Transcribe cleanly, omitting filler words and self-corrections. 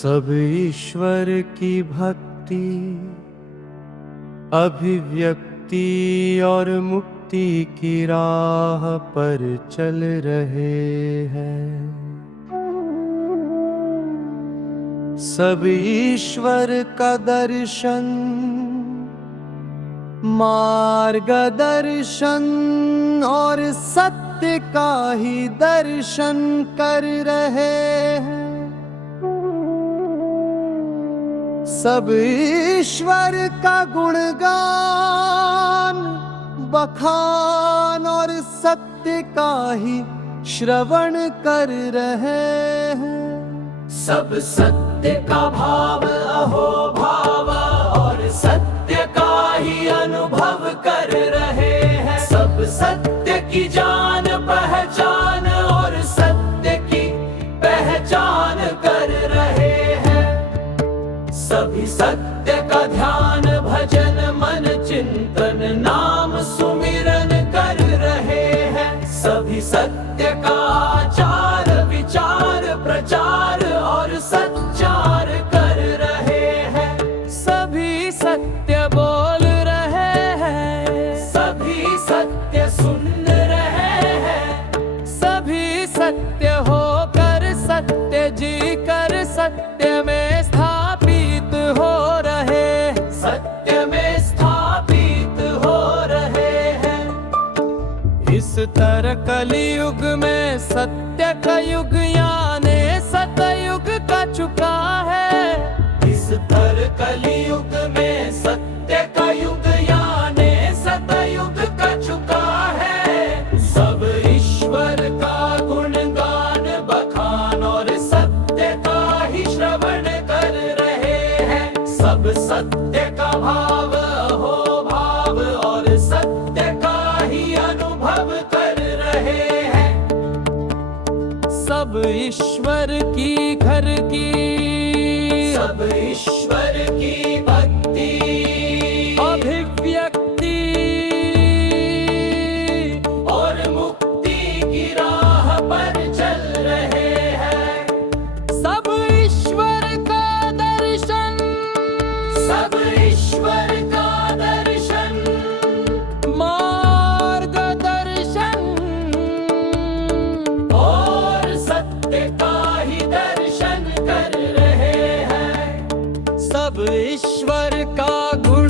सब ईश्वर की भक्ति, अभिव्यक्ति और मुक्ति की राह पर चल रहे हैं। सब ईश्वर का दर्शन, मार्गदर्शन और सत्य का ही दर्शन कर रहे हैं। सब ईश्वर का गुणगान, बखान और सत्य का ही श्रवण कर रहे हैं। सब सत्य का भाव अहो भाव और सत्य का ही अनुभव कर रहे हैं। सब सत्य की जान पहचान और सत्य की पहचान कर रहे हैं। सभी सत्य का ध्यान भजन मन चिंतन नाम सुमिरन कर रहे हैं। सभी सत्य का आचार विचार प्रचार और सच्चार कर रहे हैं। सभी सत्य बोल रहे हैं, सभी सत्य सुन रहे हैं। सभी सत्य होकर सत्य जी कर सत्य में स्थापित हो रहे, सत्य में स्थापित हो रहे हैं। इस तरह कलियुग में सत्य का युग यानी सतयुग का चुका है। इस तरह कलियुग में सत्य का युग यानी सतयुग का चुका है। सब ईश्वर का गुणगान बखान और सत्य का ही श्रवण कर रहे हैं। सब सत्य का भाव हो भाव और सत्य का ही अनुभव कर रहे हैं। सब ईश्वर की घर की, सब ईश्वर की भक्ति, अभिव्यक्ति और मुक्ति की राह पर चल रहे हैं। सब ईश्वर का दर्शन, सब ईश्वर का दर्शन, मार्गदर्शन और सत्य का ही दर्शन कर रहे हैं। सब ईश्वर का गुण